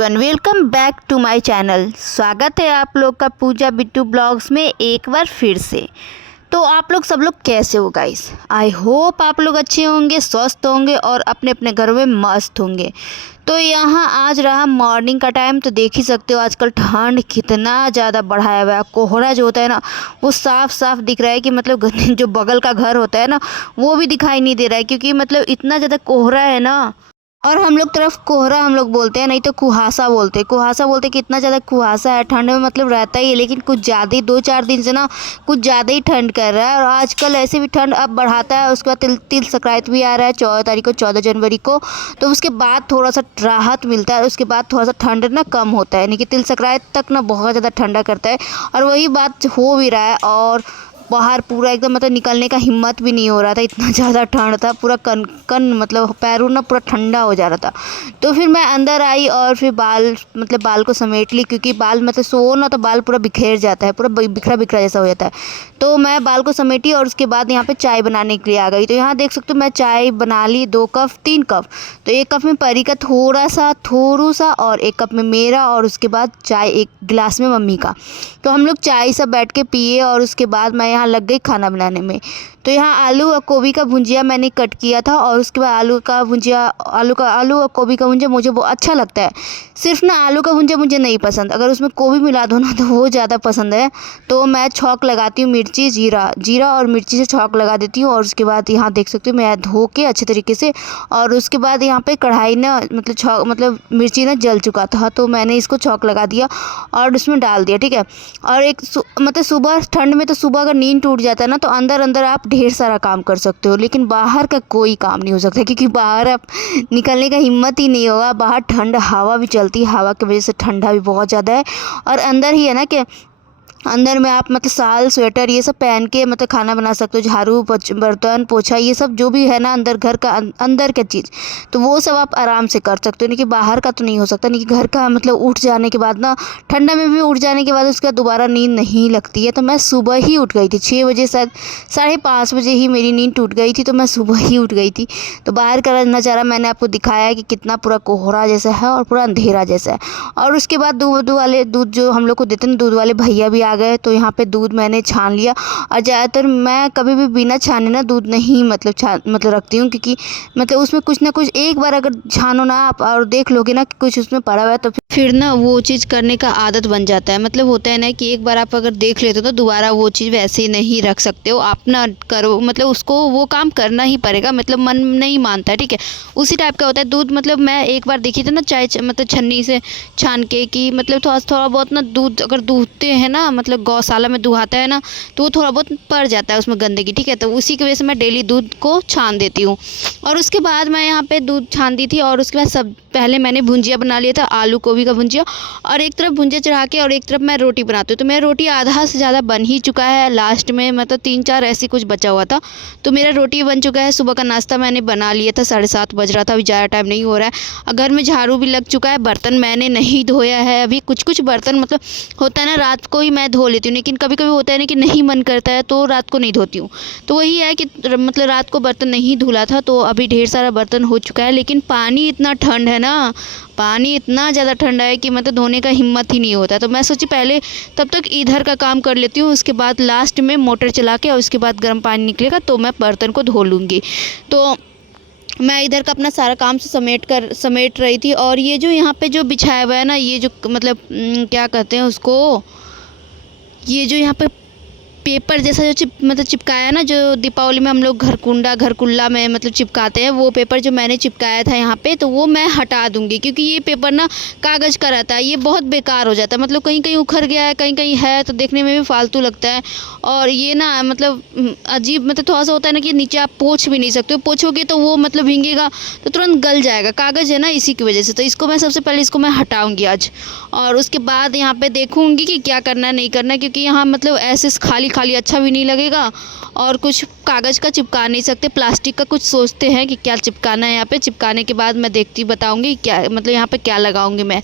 Everyone, welcome back to my channel. स्वागत है आप लोग का पूजा बिट्टू ब्लॉग्स में एक बार फिर से। तो आप लोग सब लोग कैसे हो गाइस? आई होप आप लोग अच्छे होंगे, स्वस्थ होंगे और अपने अपने घर में मस्त होंगे। तो यहाँ आज रहा मॉर्निंग का टाइम, तो देख ही सकते हो आजकल ठंड कितना ज़्यादा बढ़ाया हुआ है। कोहरा जो होता है ना वो साफ साफ दिख रहा है कि मतलब जो बगल का घर होता है ना वो भी दिखाई नहीं दे रहा है, क्योंकि मतलब इतना ज़्यादा कोहरा है ना। और हम लोग तरफ कोहरा हम लोग बोलते हैं, नहीं तो कुहासा बोलते हैं। कुहासा बोलते हैं कि इतना ज़्यादा कुहासा है, ठंड में मतलब रहता ही है, लेकिन कुछ ज़्यादा ही 2-4 दिन से ना कुछ ज़्यादा ही ठंड कर रहा है। और आजकल ऐसे भी ठंड अब बढ़ाता है। उसके बाद तिल संक्रांति भी आ रहा है 14 तारीख को, 14 जनवरी को। तो उसके बाद थोड़ा सा राहत मिलता है, उसके बाद थोड़ा सा ठंड ना कम होता है, यानी कि तिल संक्रांति तक ना बहुत ज़्यादा ठंडा करता है। और वही बात हो भी रहा है। और बाहर पूरा एकदम मतलब निकलने का हिम्मत भी नहीं हो रहा था, इतना ज़्यादा ठंड था। पूरा कन कन मतलब पैरों ना पूरा ठंडा हो जा रहा था। तो फिर मैं अंदर आई और फिर बाल को समेट ली, क्योंकि बाल मतलब सो ना तो बाल पूरा बिखेर जाता है, पूरा बिखरा बिखरा जैसा हो जाता है। तो मैं बाल को समेटी और उसके बाद यहाँ पे चाय बनाने के लिए आ गई। तो यहाँ देख सकते हो मैं चाय बना ली 2 कप 3 कप। तो 1 कप में परी का थोड़ा सा और 1 कप में मेरा, और उसके बाद चाय 1 गिलास में मम्मी का। तो हम लोग चाय सब बैठ के पिए और उसके बाद मैं यहाँ लग गई खाना बनाने में। तो यहाँ आलू और गोभी का भुंजिया मैंने कट किया था, और उसके बाद आलू और गोभी का भुंजिया मुझे वो अच्छा लगता है। सिर्फ ना आलू का भुंजिया मुझे नहीं पसंद, अगर उसमें गोभी मिला दो ना तो वो ज़्यादा पसंद है। तो मैं छौंक लगाती हूँ मिर्ची जीरा और मिर्ची से छौंक लगा देती हूँ। और उसके बाद यहाँ देख सकते हो मैं धो के अच्छे तरीके से, और उसके बाद यहाँ पे कढ़ाई ना मतलब मिर्ची ना जल चुका था, तो मैंने इसको छौंक लगा दिया और उसमें डाल दिया, ठीक है। और मतलब सुबह ठंड में तो सुबह अगर नींद टूट जाता है ना तो अंदर अंदर आप ढेर सारा काम कर सकते हो, लेकिन बाहर का कोई काम नहीं हो सकता, क्योंकि बाहर आप निकलने का हिम्मत ही नहीं होगा। बाहर ठंड हवा भी चलती है, हवा की वजह से ठंडा भी बहुत ज़्यादा है। और अंदर ही है ना कि अंदर में आप मतलब शाल स्वेटर ये सब पहन के मतलब खाना बना सकते हो। झाड़ू बर्तन पोछा ये सब जो भी है ना अंदर घर का अंदर का चीज़, तो वो सब आप आराम से कर सकते हो। नहीं कि बाहर का तो नहीं हो सकता। नहीं कि घर का मतलब उठ जाने के बाद ना ठंडा में भी उठ जाने के बाद उसके बाद दोबारा नींद नहीं लगती है। तो मैं सुबह ही उठ गई थी 6 बजे, शायद 5:30 बजे ही मेरी नींद टूट गई थी, तो मैं सुबह ही उठ गई थी। तो बाहर का नज़ारा मैंने आपको दिखाया है कि कितना पूरा कोहरा जैसा है और पूरा अंधेरा जैसा है। और उसके बाद दूध जो हम लोग को देते हैं, दूध वाले भैया भी आ गए। तो यहाँ पे दूध मैंने छान लिया। और ज़्यादातर मैं कभी भी बिना छाने ना दूध नहीं मतलब रखती हूँ, क्योंकि मतलब उसमें कुछ ना कुछ एक बार अगर छानो ना आप और देख लोगे ना कि कुछ उसमें पड़ा हुआ है, तो फिर ना वो चीज़ करने का आदत बन जाता है। मतलब होता है ना कि एक बार आप अगर देख लेते हो तो दोबारा वो चीज़ वैसे ही नहीं रख सकते हो। आप ना करो मतलब उसको वो काम करना ही पड़ेगा, मतलब मन नहीं मानता है, ठीक है। उसी टाइप का होता है दूध। मतलब मैं एक बार देखी थी ना चाय मतलब छन्नी से छान के, कि मतलब थोड़ा बहुत ना दूध अगर दूहते हैं ना, मतलब गौशाला में दुहाता है ना, तो वो थोड़ा बहुत पड़ जाता है उसमें गंदगी, ठीक है। तो उसी की वजह से मैं डेली दूध को छान देती हूँ। और उसके बाद मैं यहाँ पे दूध छान दी थी, और उसके बाद सब पहले मैंने भुंजिया बना लिया था, आलू गोभी का भुंजिया। और एक तरफ भुंजिया चढ़ा के और एक तरफ मैं रोटी बनाती हूँ। तो मेरा रोटी आधा से ज़्यादा बन ही चुका है, लास्ट में मतलब 3-4 ऐसी कुछ बचा हुआ था। तो मेरा रोटी बन चुका है। सुबह का नाश्ता मैंने बना लिया था, 7:30 बज रहा था, अभी ज़्यादा टाइम नहीं हो रहा है। घर में झाड़ू भी लग चुका है, बर्तन मैंने नहीं धोया है अभी। कुछ बर्तन मतलब होता है ना रात को ही मैं धो लेती हूँ, लेकिन कभी कभी होता है ना कि नहीं मन करता है तो रात को नहीं धोती हूँ। तो वही है कि मतलब रात को बर्तन नहीं धुला था, तो अभी ढेर सारा बर्तन हो चुका है। लेकिन पानी इतना ठंड है ना, पानी इतना ज़्यादा ठंडा है कि मतलब धोने का हिम्मत ही नहीं होता। तो मैं सोची पहले तब तक इधर का काम कर लेती हूँ, उसके बाद लास्ट में मोटर चला के और उसके बाद गर्म पानी निकलेगा तो मैं बर्तन को धो लूँगी। तो मैं इधर का अपना सारा काम से समेट रही थी। और ये जो यहाँ पे जो बिछाया हुआ है ना, ये जो मतलब क्या कहते हैं उसको, ये जो यहाँ पे पेपर जैसा जो मतलब चिपकाया है ना, जो दीपावली में हम लोग घरकुल्ला में मतलब चिपकाते हैं, वो पेपर जो मैंने चिपकाया था यहाँ पे, तो वो मैं हटा दूंगी। क्योंकि ये पेपर ना कागज़ का रहता है, ये बहुत बेकार हो जाता है। मतलब कहीं कहीं उखड़ गया है, कहीं कहीं है, तो देखने में भी फालतू लगता है। और ये ना मतलब अजीब मतलब थोड़ा सा होता है ना कि नीचे आप पोंछ भी नहीं सकते हो, पोंछोगे तो वो मतलब भींगेगा तो तुरंत गल जाएगा, कागज़ है ना इसी की वजह से। तो इसको मैं सबसे पहले इसको मैं हटाऊँगी आज, और उसके बाद यहाँ पर देखूँगी कि क्या करना है नहीं करना है। क्योंकि यहाँ मतलब ऐसे खाली अच्छा भी नहीं लगेगा, और कुछ कागज़ का चिपका नहीं सकते, प्लास्टिक का कुछ सोचते हैं कि क्या चिपकाना है। यहाँ पे चिपकाने के बाद मैं बताऊंगी क्या मतलब यहाँ पे क्या लगाऊंगी मैं।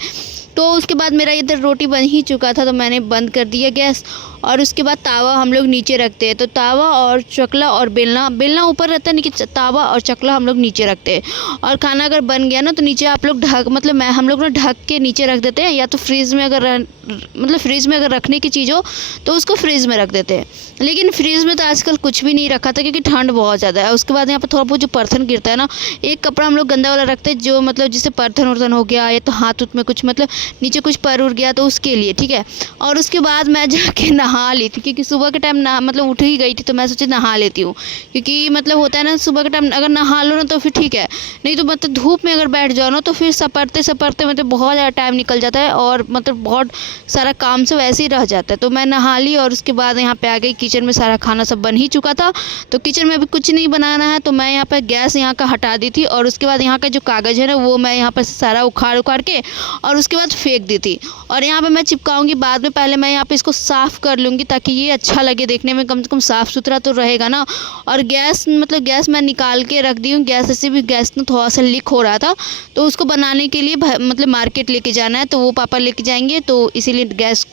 तो उसके बाद मेरा इधर रोटी बन ही चुका था, तो मैंने बंद कर दिया गैस। और उसके बाद तावा हम लोग नीचे रखते हैं, तो तावा और चकला और बेलना ऊपर रहता है, लेकिन तावा और चकला हम लोग नीचे रखते हैं। और खाना अगर बन गया ना तो नीचे आप लोग हम लोग ना ढक के नीचे रख देते हैं, या तो फ्रीज़ में अगर रखने की चीज़ हो तो उसको फ्रीज़ में रख देते हैं। लेकिन फ्रीज़ में तो आजकल कुछ भी नहीं रखा था, क्योंकि ठंड बहुत ज़्यादा है। उसके बाद यहाँ पर थोड़ा बहुत जो परथन गिरता है ना, एक कपड़ा हम लोग गंदा वाला रखते हैं, जो मतलब जिससे परथन उर्थन हो गया, या तो हाथ उत में कुछ मतलब नीचे कुछ पर उड़ गया, तो उसके लिए, ठीक है। और उसके बाद मैं जाके नहा ली थी, क्योंकि सुबह के टाइम मतलब उठ ही गई थी, तो मैं सोची नहा लेती हूँ। क्योंकि मतलब होता है ना, सुबह के टाइम अगर नहा लो ना तो फिर ठीक है, नहीं तो मतलब धूप में अगर बैठ जाओ ना तो फिर सपरते सपरते मतलब बहुत ज़्यादा टाइम निकल जाता है, और मतलब बहुत सारा काम सब ऐसे ही रह जाता है। तो मैं नहा ली और उसके बाद यहाँ पे आ गई किचन में। सारा खाना सब बन ही चुका था, तो किचन में अभी कुछ नहीं बनाना है, तो मैं यहाँ पे गैस यहाँ का हटा दी थी। और उसके बाद यहाँ का जो कागज़ है ना, वो मैं यहाँ पर सारा उखाड़ के और उसके बाद फेंक दी थी। और यहाँ पे मैं चिपकाऊंगी बाद में, पहले मैं यहाँ पे इसको साफ़ कर लूँगी, ताकि ये अच्छा लगे देखने में, कम से कम साफ़ सुथरा तो रहेगा ना। और गैस मैं निकाल के रख दी हूँ। गैस ऐसे भी गैस ना थोड़ा सा लीक हो रहा था, तो उसको बनाने के लिए मतलब मार्केट लेके जाना है, तो वो पापा लेके जाएंगे, तो इसीलिए गैस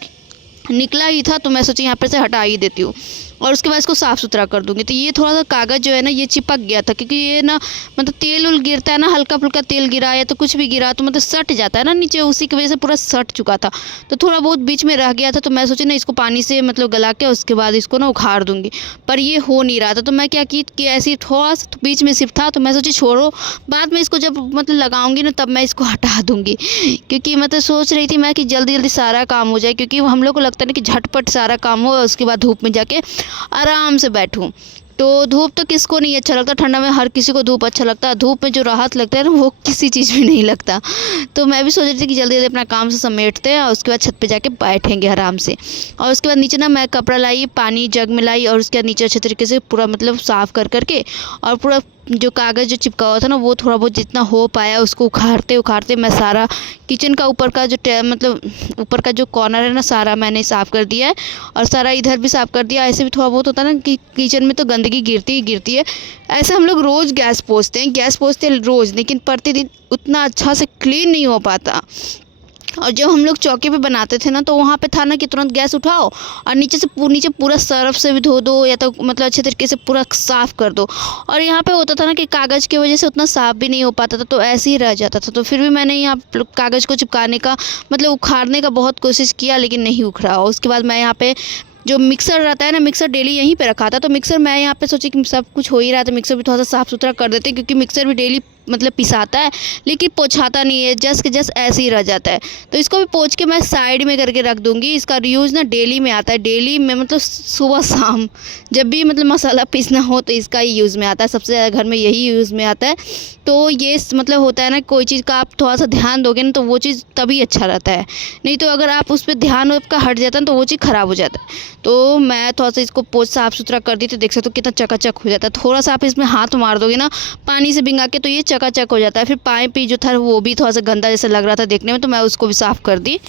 निकला ही था, तो मैं सोची यहाँ पर से हटा ही देती हूँ। और उसके बाद इसको साफ़ सुथरा कर दूँगी। तो ये थोड़ा सा कागज़ जो है ना, ये चिपक गया था, क्योंकि ये ना मतलब तेल उल गिरता है ना, हल्का फुल्का तेल गिरा या तो कुछ भी गिरा तो मतलब सट जाता है ना नीचे, उसी की वजह से पूरा सट चुका था। तो थोड़ा बहुत बीच में रह गया था, तो मैं सोची ना इसको पानी से मतलब गला के उसके बाद इसको ना उखाड़ दूँगी, पर ये हो नहीं रहा था। तो मैं क्या की कि ऐसे ही थोड़ा सा बीच में सिर्फ था, तो मैं सोची छोड़ो, बाद में इसको जब मतलब लगाऊंगी ना तब मैं इसको हटा दूँगी। क्योंकि मतलब सोच रही थी मैं कि जल्दी जल्दी सारा काम हो जाए, क्योंकि हम लोग को लगता है ना कि झटपट सारा काम हो, उसके बाद धूप में जाके आराम से बैठूं। तो धूप तो किसको नहीं अच्छा लगता, ठंडा में हर किसी को धूप अच्छा लगता है। धूप में जो राहत लगता है ना, वो किसी चीज़ में नहीं लगता। तो मैं भी सोच रही थी कि जल्दी जल्दी अपना काम से समेटते हैं, और उसके बाद छत पे जाके बैठेंगे आराम से। और उसके बाद नीचे ना मैं कपड़ा लाई, पानी जग में लाई, और उसके बाद नीचे अच्छे तरीके से पूरा मतलब साफ़ करके और पूरा जो कागज़ जो चिपका हुआ था ना, वो थोड़ा बहुत जितना हो पाया उसको उखाड़ते मैं सारा किचन का ऊपर का जो मतलब ऊपर का जो कॉर्नर है ना, सारा मैंने साफ़ कर दिया है। और सारा इधर भी साफ़ कर दिया। ऐसे भी थोड़ा बहुत होता है ना कि किचन में तो गंदगी गिरती ही गिरती है। ऐसे हम लोग रोज़ गैस पोंछते हैं रोज़, लेकिन प्रतिदिन उतना अच्छा से क्लीन नहीं हो पाता। और जब हम लोग चौके पे बनाते थे ना, तो वहाँ पे था ना कि तुरंत गैस उठाओ और नीचे पूरा सर्फ से भी धो दो, या तो मतलब अच्छे तरीके से पूरा साफ़ कर दो। और यहाँ पे होता था ना कि कागज़ की वजह से उतना साफ़ भी नहीं हो पाता था, तो ऐसे ही रह जाता था। तो फिर भी मैंने यहाँ कागज़ को चिपकाने का मतलब उखाड़ने का बहुत कोशिश किया, लेकिन नहीं उखड़ा। उसके बाद मैं यहाँ पे जो मिक्सर रहता है ना, मिक्सर डेली यहीं पे रखा था, तो मिक्सर मैं यहाँ पे सोची कि सब कुछ हो ही रहा है, तो मिक्सर भी थोड़ा सा साफ़ सुथरा कर देते हैं, क्योंकि मिक्सर भी डेली मतलब पिसाता है, लेकिन पोंछाता नहीं है, जस्ट ऐसे ही रह जाता है। तो इसको भी पोंछ के मैं साइड में करके रख दूँगी। इसका यूज़ ना डेली में आता है, डेली में मतलब सुबह शाम जब भी मतलब मसाला पीसना हो तो इसका ही यूज़ में आता है। सबसे ज़्यादा घर में यही यूज़ में आता है। तो ये मतलब होता है ना, कोई चीज़ का आप थोड़ा सा ध्यान दोगे ना, तो वो चीज़ तभी अच्छा रहता है। नहीं तो अगर आप उस पर ध्यान आपका हट जाता है तो वो चीज़ ख़राब हो जाता है। तो मैं थोड़ा सा इसको साफ़ सुथरा कर दी, तो देख सकते हो कितना चकाचक हो जाता है। थोड़ा सा आप इसमें हाथ मार दोगे ना पानी से भिंगा के, तो ये चकाचक हो जाता है। फिर पाइप भी जो था वो भी थोड़ा सा गंदा जैसा लग रहा था देखने में, तो मैं उसको भी साफ़ कर दी।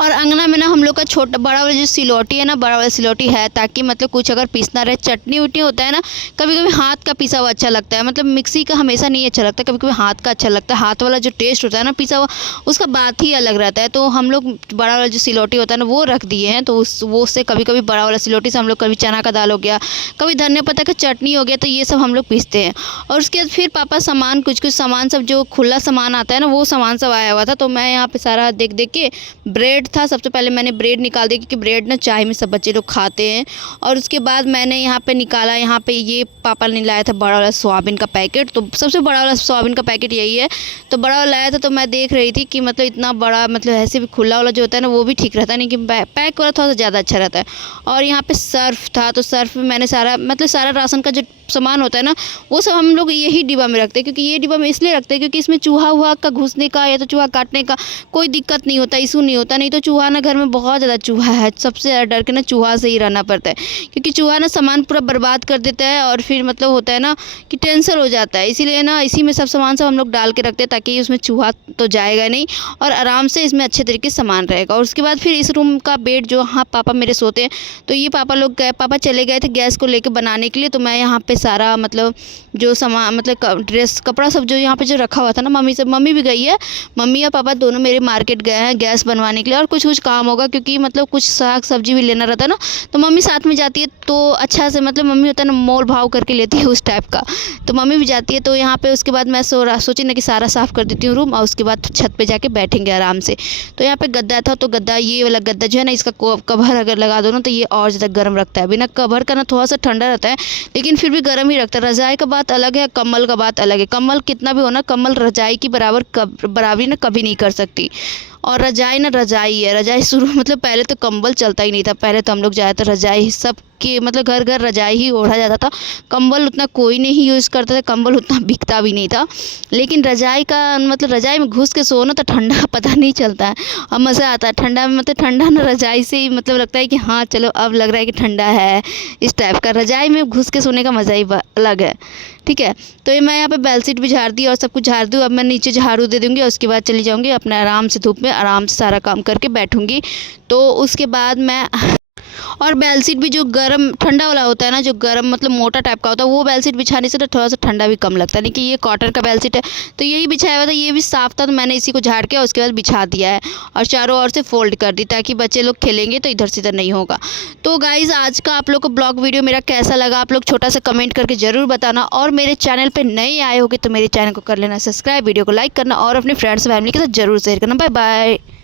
और अंगना में ना हम लोग का बड़ा वाला जो सिलौटी है ना, बड़ा वाला सिलौटी है, ताकि मतलब कुछ अगर पीसना रहे, चटनी उटनी होता है ना, कभी कभी हाथ का पिसा हुआ अच्छा लगता है, मतलब मिक्सी का हमेशा नहीं अच्छा लगता, कभी कभी हाथ का अच्छा लगता है। हाथ वाला जो टेस्ट होता है ना पिसा हुआ, उसका बात ही अलग रहता है। तो हम लोग बड़ा वाला जो सिलौटी होता है ना वो रख दिए हैं, तो वो उससे कभी कभी बड़ा वाला सिलौटी से हम लोग कभी चना का दाल हो गया, कभी धनिया पत्ता का चटनी हो गया, तो ये सब हम लोग पीसते हैं। और उसके बाद फिर पापा सामान कुछ सामान सब जो खुला सामान आता है ना, वो सामान सब आया हुआ था। तो मैं यहाँ पे सारा देख के, ब्रेड था, सबसे पहले मैंने ब्रेड निकाल दिया, क्योंकि ब्रेड ना चाय में सब बच्चे लोग खाते हैं। और उसके बाद मैंने यहाँ पे निकाला, यहाँ पे ये पापा ने लाया था बड़ा वाला सोयाबीन का पैकेट, तो सबसे बड़ा वाला सोयाबीन का पैकेट यही है, तो बड़ा वाला लाया था। तो मैं देख रही थी कि मतलब इतना बड़ा, मतलब ऐसे भी खुला वाला जो होता है ना वो भी ठीक रहता है, नहीं कि पैक वाला थोड़ा सा ज़्यादा अच्छा रहता है। और यहाँ पे सर्फ था, तो सर्फ में मैंने सारा राशन का जो सामान होता है ना, वो सब हम लोग यही डिब्बा में रखते हैं। क्योंकि ये डिब्बा में इसलिए रखते हैं क्योंकि इसमें चूहा हुआ का घुसने का या तो चूहा काटने का कोई दिक्कत नहीं होता, इशू नहीं होता। नहीं तो चूहा ना, घर में बहुत ज़्यादा चूहा है, सबसे ज़्यादा डर के ना चूहा से ही रहना पड़ता है, क्योंकि चूहा ना सामान पूरा बर्बाद कर देता है, और फिर मतलब होता है ना कि टेंशन हो जाता है। इसीलिए ना इसी में सब सामान सब हम लोग डाल के रखते हैं, ताकि उसमें चूहा तो जाएगा नहीं और आराम से इसमें अच्छे तरीके से सामान रहेगा। और उसके बाद फिर इस रूम का बेड जो, हाँ पापा मेरे सोते हैं, तो ये पापा चले गए थे गैस को लेकर बनाने के लिए, तो मैं यहाँ पे सारा मतलब जो सामान मतलब ड्रेस कपड़ा सब जो यहाँ पे जो रखा हुआ था ना, मम्मी भी गई है, मम्मी और पापा दोनों मेरे मार्केट गए हैं गैस बनवाने के लिए, और कुछ कुछ काम होगा क्योंकि मतलब कुछ साग सब्जी भी लेना रहता है ना, तो मम्मी साथ में जाती है। तो अच्छा से मतलब मम्मी होता है ना मोल भाव करके लेती है उस टाइप का, तो मम्मी भी जाती है। तो यहाँ पे उसके बाद मैं सोची ना कि सारा साफ़ कर देती हूँ रूम, और उसके बाद छत पे जाके बैठेंगे आराम से। तो यहाँ पे गद्दा था, तो गद्दा ये वाला गद्दा जो है ना, इसका कवर अगर लगा दो ना तो ये और ज़्यादा गर्म रखता है। बिना कवर का ना थोड़ा सा ठंडा रहता है, लेकिन फिर भी गर्म ही रखता है। रज़ाई का बात अलग है, कम्बल का बात अलग है। कम्बल कितना भी हो ना, कम्बल रज़ाई की बराबरी ना कभी नहीं कर सकती। और रज़ाई ना रज़ाई है, रज़ाई शुरू मतलब पहले तो कंबल चलता ही नहीं था, पहले तो हम लोग ज़्यादातर रज़ाई सब के मतलब घर घर रज़ाई ही ओढ़ा जाता था। कंबल उतना कोई नहीं यूज़ करता था, कंबल उतना बिकता भी नहीं था। लेकिन रज़ाई का मतलब रज़ाई में घुस के सो ना तो ठंडा पता नहीं चलता है और मज़ा आता है। ठंडा में मतलब ठंडा ना रज़ाई से ही मतलब लगता है कि हाँ चलो अब लग रहा है कि ठंडा है, इस टाइप का। रज़ाई में घुस के सोने का मज़ा ही अलग है, ठीक है। तो ये मैं यहाँ पे बेडशीट भी झाड़ दी और सब कुछ झाड़ दूँ। अब मैं नीचे झाड़ू दे दूँगी और उसके बाद चली जाऊँगी अपने आराम से, धूप में आराम से सारा काम करके बैठूँगी। तो उसके बाद मैं और बेडशीट भी जो गर्म ठंडा वाला होता है ना, जो गर्म मतलब मोटा टाइप का होता है, वो बेडशीट बिछाने से तो थोड़ा सा ठंडा भी कम लगता है। लेकिन ये कॉटन का बेडशीट है तो यही बिछाया हुआ था, ये भी साफ़ था, तो मैंने इसी को झाड़ के और उसके बाद बिछा दिया है और चारों ओर से फोल्ड कर दी ताकि बच्चे लोग खेलेंगे तो इधर से इधर नहीं होगा। तो गाइज़ आज का आप लोग को ब्लॉग वीडियो मेरा कैसा लगा, आप लोग छोटा सा कमेंट करके ज़रूर बताना। और मेरे चैनल पर नए आए होगे तो मेरे चैनल को कर लेना सब्सक्राइब, वीडियो को लाइक करना और अपने फ्रेंड्स फैमिली के साथ ज़रूर शेयर करना। Bye bye.